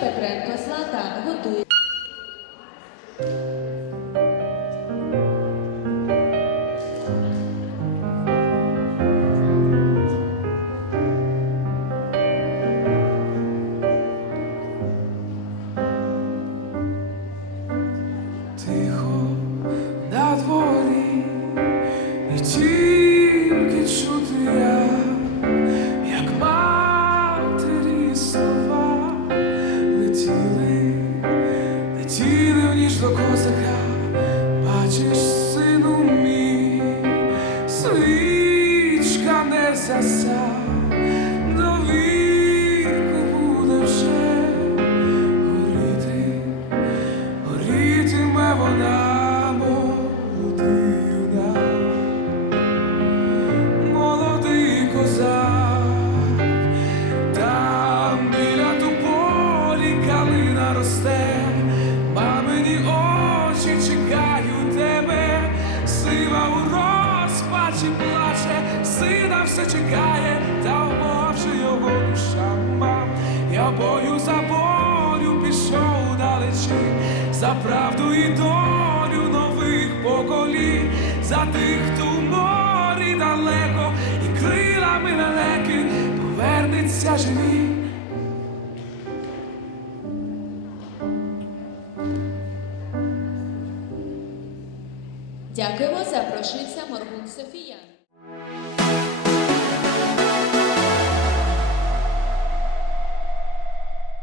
Петренко Злата готує. серця до віку буде вже горіти, горітиме вона. Все чекає, та умовши його душа мам. Я бою за волю пішов далечі, за правду і долю нових поколінь, за тих, хто в морі далеко, і крилами далеки повернеться живі. Дякуємо, запрошується Моргун Софія.